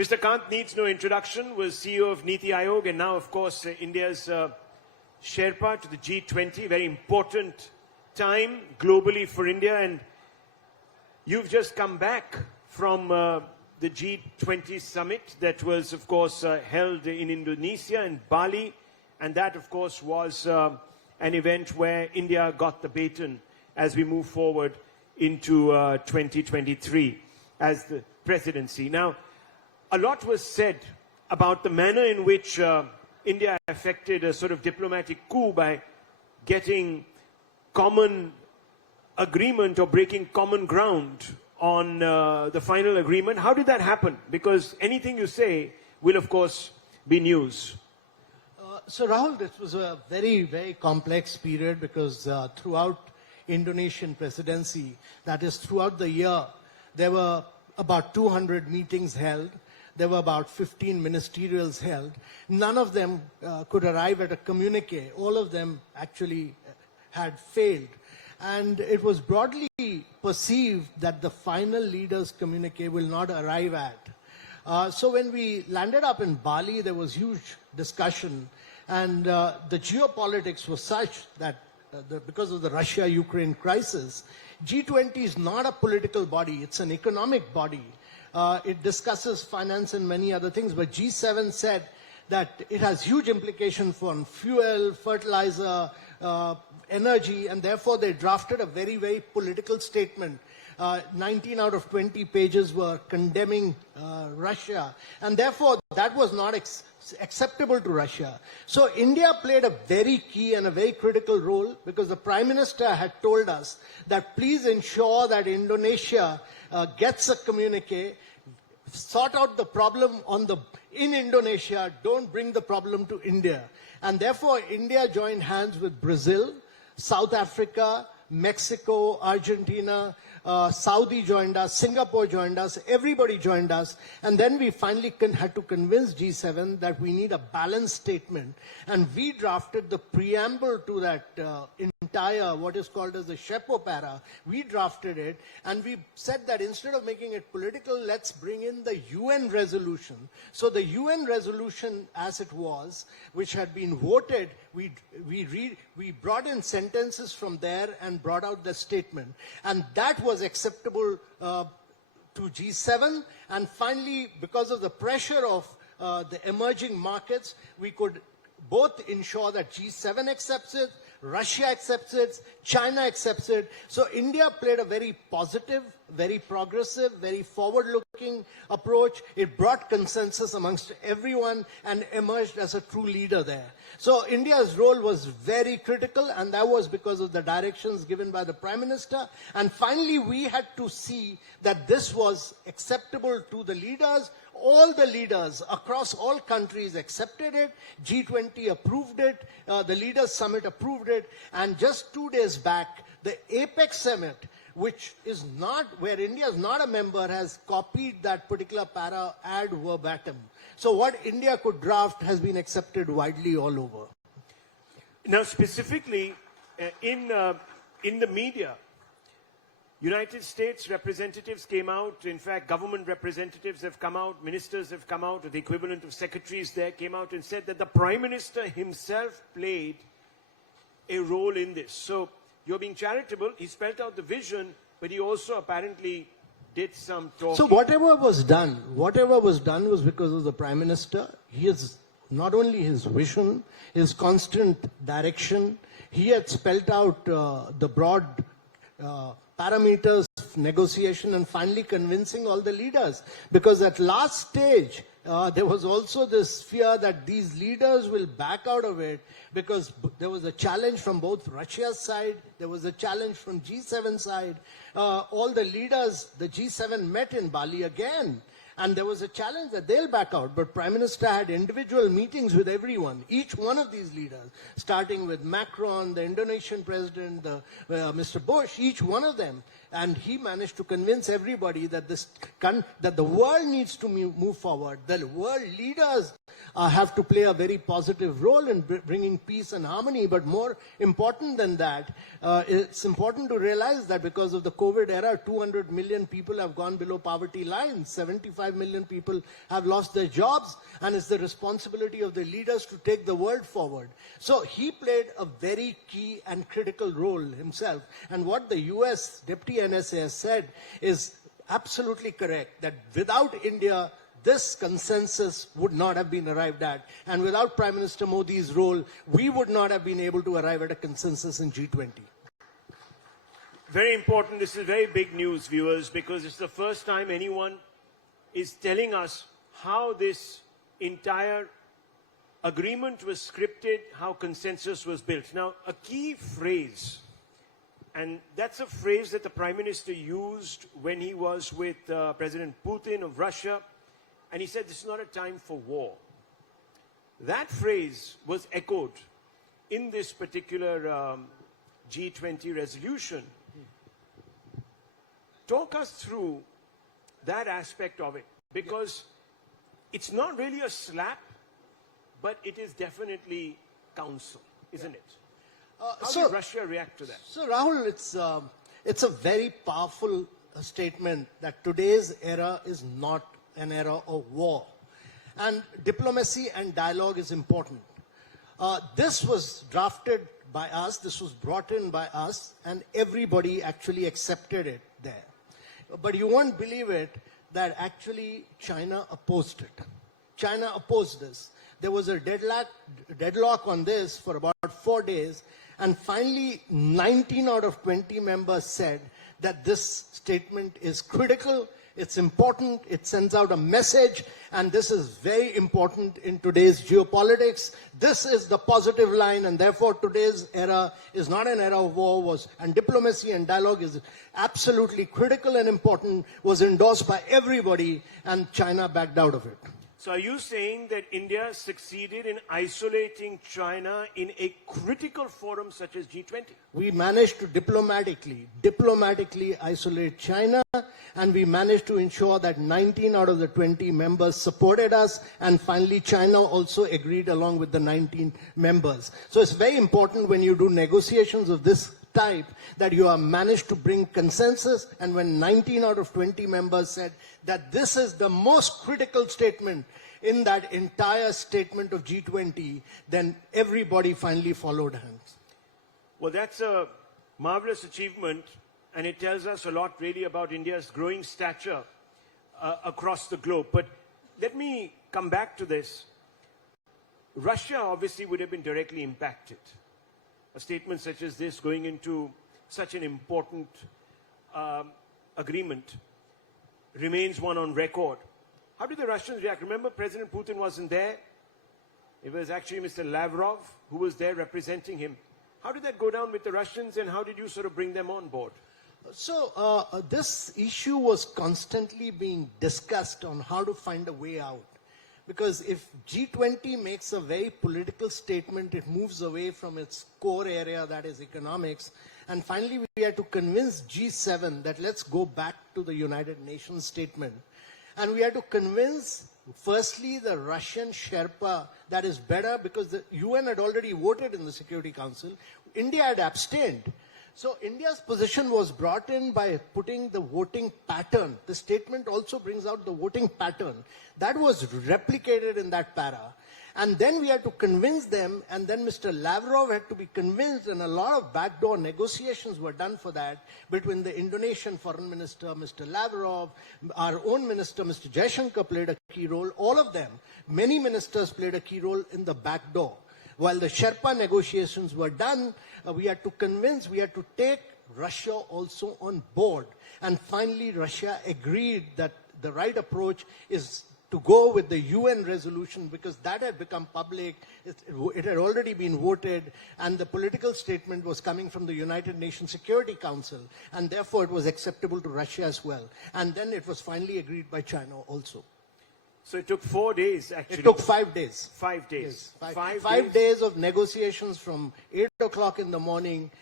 Mr. Kant needs no introduction, was CEO of NITI Ayog and now, of course, India's Sherpa to the G-20, very important time globally for India. And you've just come back from the G-20 summit that was, of course, held in Indonesia and Bali. And that, of course, was an event where India got the baton as we move forward into 2023 as the presidency. Now, a lot was said about the manner in which India effected a sort of diplomatic coup by getting common agreement or breaking common ground on the final agreement. How did that happen? Because anything you say will, of course, be news. So Rahul, this was a very, very complex period because throughout Indonesian presidency, that is throughout the year, there were about 200 meetings held. There were about 15 ministerials held. None of them could arrive at a communique. All of them actually had failed. And it was broadly perceived that the final leaders' communique will not arrive at. So when we landed up in Bali, there was huge discussion. And the geopolitics was such that because of the Russia-Ukraine crisis, G20 is not a political body, it's an economic body. It discusses finance and many other things, but G7 said that it has huge implications for fuel, fertilizer, energy, and therefore they drafted a very, very political statement. 19 out of 20 pages were condemning Russia, and therefore that was not acceptable to Russia. So India played a very key and a very critical role because the Prime Minister had told us that please ensure that Indonesia gets a communique, sort out the problem in Indonesia, don't bring the problem to India. And therefore India joined hands with Brazil, South Africa, Mexico, Argentina, Saudi joined us, Singapore joined us, everybody joined us, and then we finally had to convince G7 that we need a balanced statement, and we drafted the preamble to that entire, what is called as the Shepo Para. We drafted it, and we said that instead of making it political, let's bring in the UN resolution. So the UN resolution as it was, which had been voted, we brought in sentences from there and brought out the statement, and that was acceptable to G7. And finally, because of the pressure of the emerging markets, we could both ensure that G7 accepts it, Russia accepts it, China accepts it. So India played a very positive, very progressive, very forward-looking approach. It brought consensus amongst everyone and emerged as a true leader there. So India's role was very critical, and that was because of the directions given by the Prime Minister. And finally, we had to see that this was acceptable to the leaders. All the leaders across all countries accepted it. G20 approved it. The Leaders Summit approved it. And just 2 days back, the APEC Summit, which is not, where India is not a member, has copied that particular para ad verbatim. So what India could draft has been accepted widely all over. Now, specifically in the media, United States representatives came out, in fact, government representatives have come out, ministers have come out, or the equivalent of secretaries there came out and said that the Prime Minister himself played a role in this. So you're being charitable. He spelled out the vision, but he also apparently did some talking. So whatever was done was because of the Prime Minister. He is not only his vision, his constant direction. He had spelled out the broad parameters of negotiation and finally convincing all the leaders. Because at last stage, there was also this fear that these leaders will back out of it because there was a challenge from both Russia's side, there was a challenge from G7 side. All the leaders, the G7 met in Bali again. And there was a challenge that they'll back out. But Prime Minister had individual meetings with everyone, each one of these leaders, starting with Macron, the Indonesian president, Mr. Bush, each one of them. And he managed to convince everybody that that the world needs to move forward. The world leaders have to play a very positive role in bringing peace and harmony. But more important than that, it's important to realize that because of the COVID era, 200 million people have gone below poverty lines. 75 million people have lost their jobs. And it's the responsibility of the leaders to take the world forward. So he played a very key and critical role himself. And what the US Deputy NSA has said is absolutely correct, that without India, this consensus would not have been arrived at. And without Prime Minister Modi's role, we would not have been able to arrive at a consensus in G20. Very important. This is very big news, viewers, because it's the first time anyone is telling us how this entire agreement was scripted, how consensus was built. Now, a key phrase, and that's a phrase that the Prime Minister used when he was with President Putin of Russia, and he said, this is not a time for war. That phrase was echoed in this particular G20 resolution. Talk us through that aspect of it, because it's not really a slap, but it is definitely counsel, isn't it? How did Russia react to that? So, Rahul, it's a very powerful statement that today's era is not an era of war. And diplomacy and dialogue is important. This was drafted by us, this was brought in by us, and everybody actually accepted it there. But you won't believe it, that actually China opposed it. China opposed this. There was a deadlock on this for about 4 days, and finally 19 out of 20 members said that this statement is critical, it's important, it sends out a message, and this is very important in today's geopolitics. This is the positive line, and therefore today's era is not an era of war, and diplomacy and dialogue is absolutely critical and important, was endorsed by everybody, and China backed out of it. So are you saying that India succeeded in isolating China in a critical forum such as G20? We managed to diplomatically isolate China, and we managed to ensure that 19 out of the 20 members supported us, and finally China also agreed along with the 19 members. So it's very important when you do negotiations of this type that you have managed to bring consensus, and when 19 out of 20 members said that this is the most critical statement in that entire statement of G20, then everybody finally followed hands. Well, that's a marvelous achievement, and it tells us a lot really about India's growing stature across the globe. But let me come back to this. Russia obviously would have been directly impacted. A statement such as this going into such an important agreement remains one on record. How did the Russians react? Remember, President Putin wasn't there. It was actually Mr. Lavrov who was there representing him. How did that go down with the Russians, and how did you sort of bring them on board? So this issue was constantly being discussed on how to find a way out. Because if G20 makes a very political statement, it moves away from its core area, that is economics. And finally, we had to convince G7 that let's go back to the United Nations statement. And we had to convince, firstly, the Russian Sherpa that is better, because the UN had already voted in the Security Council. India had abstained. So India's position was brought in by putting the voting pattern. The statement also brings out the voting pattern. That was replicated in that para. And then we had to convince them, and then Mr. Lavrov had to be convinced, and a lot of backdoor negotiations were done for that between the Indonesian Foreign Minister, Mr. Lavrov, our own minister, Mr. Jaishankar played a key role, all of them. Many ministers played a key role in the backdoor. While the Sherpa negotiations were done, we had to convince, we had to take Russia also on board. And finally, Russia agreed that the right approach is to go with the UN resolution, because that had become public, it had already been voted, and the political statement was coming from the United Nations Security Council, and therefore it was acceptable to Russia as well. And then it was finally agreed by China also. So it took 4 days, actually. It took 5 days. 5 days. Yes, five days of negotiations from 8 o'clock in the morning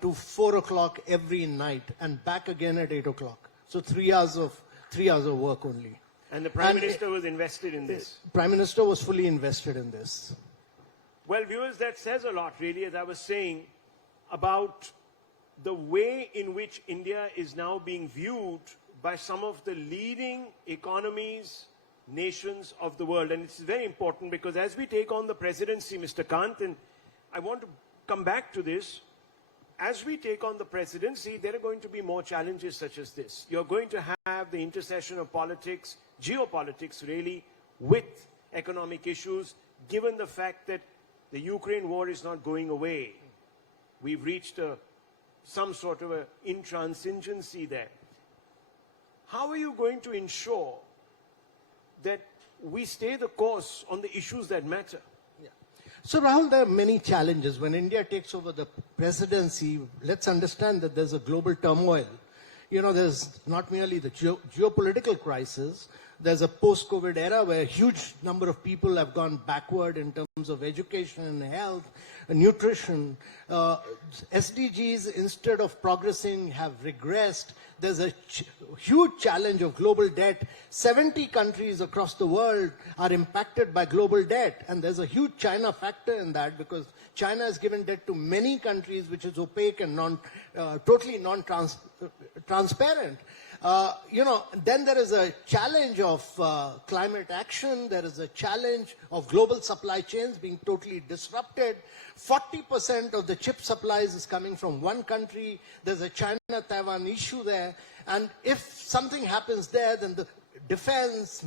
to 4 o'clock every night and back again at 8 o'clock. So 3 hours of work only. And the Prime Minister was invested in this. Prime Minister was fully invested in this. Well, viewers, that says a lot, really, as I was saying, about the way in which India is now being viewed by some of the leading economies, nations of the world. And it's very important because as we take on the presidency, Mr. Kant, and I want to come back to this, as we take on the presidency, there are going to be more challenges such as this. You're going to have the intersection of politics, geopolitics really, with economic issues, given the fact that the Ukraine war is not going away. We've reached some sort of an intransigency there. How are you going to ensure that we stay the course on the issues that matter? So Rahul, there are many challenges. When India takes over the presidency, let's understand that there's a global turmoil. You know, there's not merely the geopolitical crisis, there's a post-COVID era where a huge number of people have gone backward in terms of education and health, nutrition. SDGs, instead of progressing, have regressed. There's a huge challenge of global debt. 70 countries across the world are impacted by global debt. And there's a huge China factor in that because China has given debt to many countries which is opaque and totally non-transparent. Then there is a challenge of climate action. There is a challenge of global supply chains being totally disrupted. 40% of the chip supplies is coming from one country. There's a China-Taiwan issue there. And if something happens there, then the defense,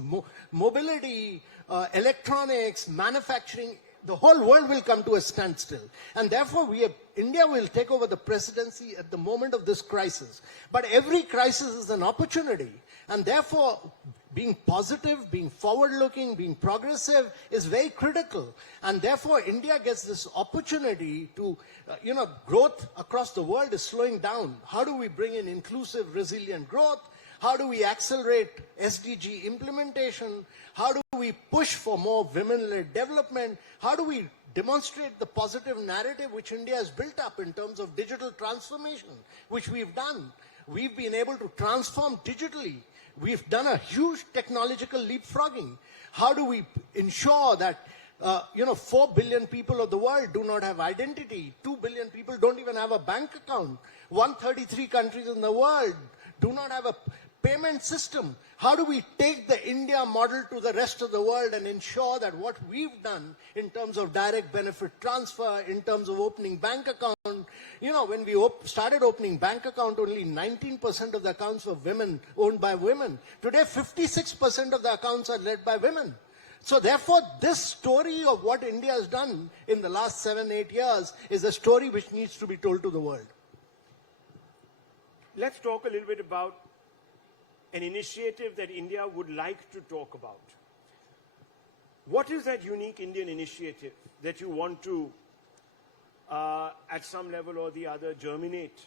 mobility, electronics, manufacturing, the whole world will come to a standstill. And therefore, India will take over the presidency at the moment of this crisis. But every crisis is an opportunity. And therefore, being positive, being forward-looking, being progressive is very critical. And therefore, India gets this opportunity to, growth across the world is slowing down. How do we bring in inclusive, resilient growth? How do we accelerate SDG implementation? How do we push for more women-led development? How do we demonstrate the positive narrative which India has built up in terms of digital transformation, which we've done? We've been able to transform digitally. We've done a huge technological leapfrogging. How do we ensure that 4 billion people of the world do not have identity? 2 billion people don't even have a bank account. 133 countries in the world do not have a payment system. How do we take the India model to the rest of the world and ensure that what we've done in terms of direct benefit transfer, in terms of opening bank account, when we started opening bank account, only 19% of the accounts were owned by women. Today, 56% of the accounts are led by women. So therefore, this story of what India has done in the last 7-8 years is a story which needs to be told to the world. Let's talk a little bit about an initiative that India would like to talk about. What is that unique Indian initiative that you want to, at some level or the other, germinate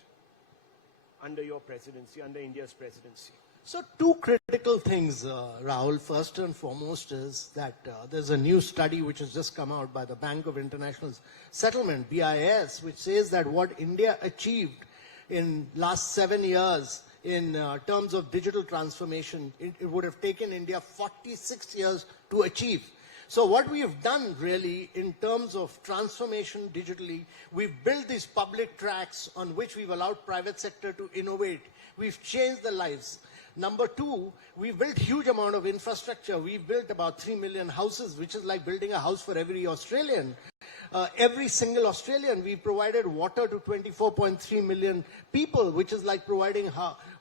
under your presidency, under India's presidency? So two critical things, Rahul. First and foremost is that there's a new study which has just come out by the Bank of International Settlement, BIS, which says that what India achieved in last 7 years in terms of digital transformation, it would have taken India 46 years to achieve. So what we have done really in terms of transformation digitally, we've built these public tracks on which we've allowed private sector to innovate. We've changed the lives. Number two, we've built huge amount of infrastructure. We've built about 3 million houses, which is like building a house for every Australian. Every single Australian, we provided water to 24.3 million people, which is like providing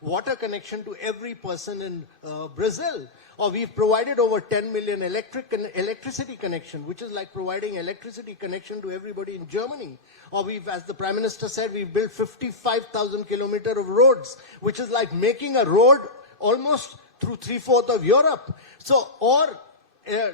water connection to every person in Brazil. Or we've provided over 10 million electricity connection, which is like providing electricity connection to everybody in Germany. Or we've, as the Prime Minister said, we've built 55,000 kilometers of roads, which is like making a road almost through 3/4 of Europe. So, or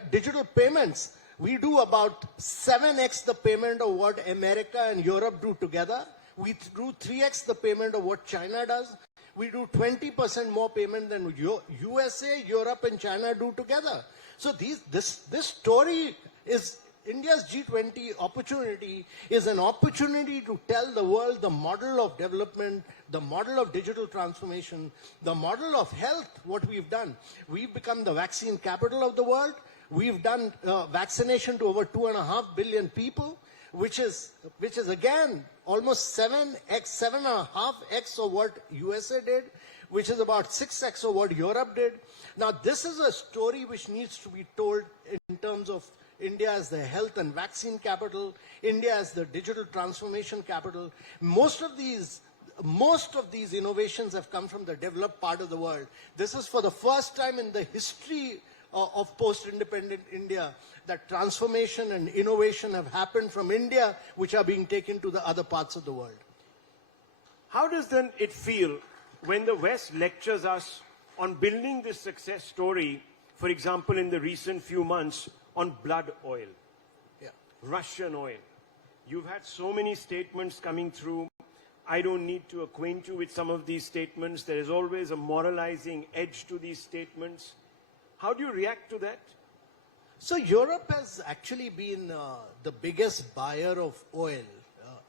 digital payments. We do about 7x the payment of what America and Europe do together. We do 3x the payment of what China does. We do 20% more payment than USA, Europe and China do together. So this story is India's G20 opportunity is an opportunity to tell the world the model of development, the model of digital transformation, the model of health, what we've done. We've become the vaccine capital of the world. We've done vaccination to over 2.5 billion people, which is again almost 7.5x of what USA did, which is about 6x of what Europe did. Now, this is a story which needs to be told in terms of India as the health and vaccine capital, India as the digital transformation capital. Most of these innovations have come from the developed part of the world. This is for the first time in the history of post-independent India that transformation and innovation have happened from India, which are being taken to the other parts of the world. How does then it feel when the West lectures us on building this success story, for example, in the recent few months, on blood oil, Russian oil? You've had so many statements coming through. I don't need to acquaint you with some of these statements. There is always a moralizing edge to these statements. How do you react to that? So Europe has actually been the biggest buyer of oil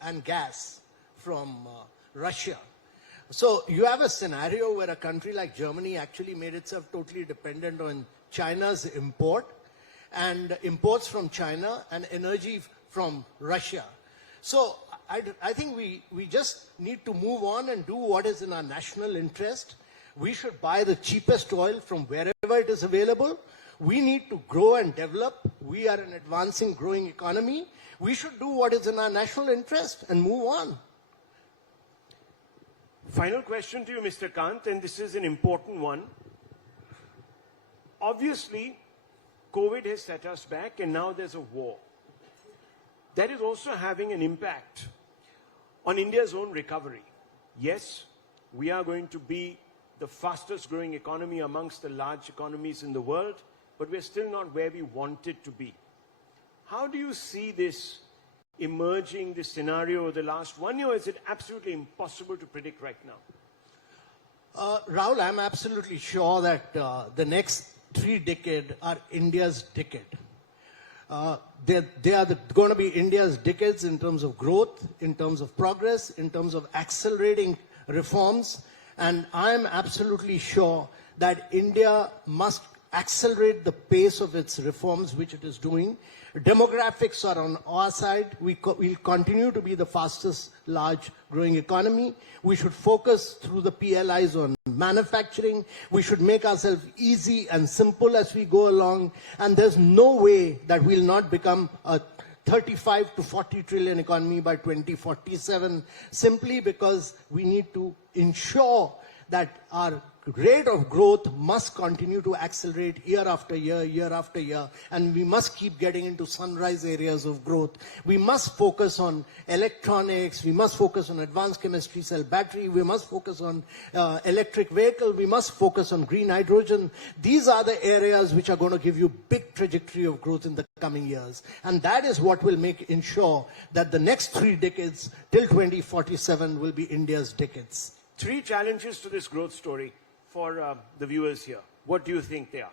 and gas from Russia. So you have a scenario where a country like Germany actually made itself totally dependent on China's import and imports from China and energy from Russia. So I think we just need to move on and do what is in our national interest. We should buy the cheapest oil from wherever it is available. We need to grow and develop. We are an advancing, growing economy. We should do what is in our national interest and move on. Final question to you, Mr. Kant, and this is an important one. Obviously, COVID has set us back, and now there's a war. That is also having an impact on India's own recovery. Yes, we are going to be the fastest growing economy amongst the large economies in the world, but we're still not where we wanted to be. How do you see this emerging, this scenario over the last 1 year? Is it absolutely impossible to predict right now? Rahul, I'm absolutely sure that the next 3 decades are India's decade. They are going to be India's decades in terms of growth, in terms of progress, in terms of accelerating reforms. And I'm absolutely sure that India must accelerate the pace of its reforms, which it is doing. Demographics are on our side. We'll continue to be the fastest large growing economy. We should focus through the PLIs on manufacturing. We should make ourselves easy and simple as we go along. And there's no way that we'll not become a 35 to 40 trillion economy by 2047, simply because we need to ensure that our rate of growth must continue to accelerate year after year, and we must keep getting into sunrise areas of growth. We must focus on electronics, we must focus on advanced chemistry, cell battery, we must focus on electric vehicle, we must focus on green hydrogen. These are the areas which are going to give you big trajectory of growth in the coming years. And that is what will ensure that the next 3 decades till 2047 will be India's decades. 3 challenges to this growth story for the viewers here. What do you think they are?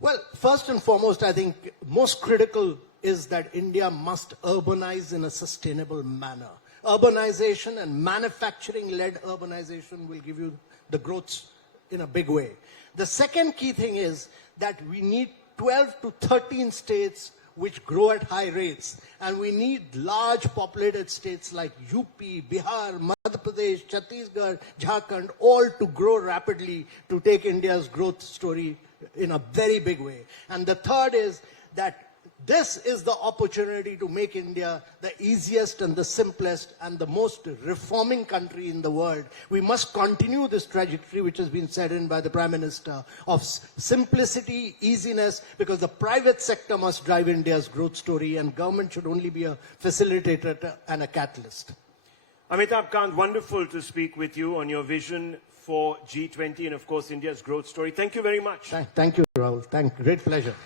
Well, first and foremost, I think most critical is that India must urbanize in a sustainable manner. Urbanization and manufacturing-led urbanization will give you the growth in a big way. The second key thing is that we need 12 to 13 states which grow at high rates. And we need large populated states like UP, Bihar, Madhya Pradesh, Chhattisgarh, Jharkhand, all to grow rapidly to take India's growth story in a very big way. And the third is that this is the opportunity to make India the easiest and the simplest and the most reforming country in the world. We must continue this trajectory which has been set in by the Prime Minister of simplicity, easiness, because the private sector must drive India's growth story and government should only be a facilitator and a catalyst. Amtiabh Kant, wonderful to speak with you on your vision for G20 and of course India's growth story. Thank you very much. Thank you, Rahul. Great pleasure.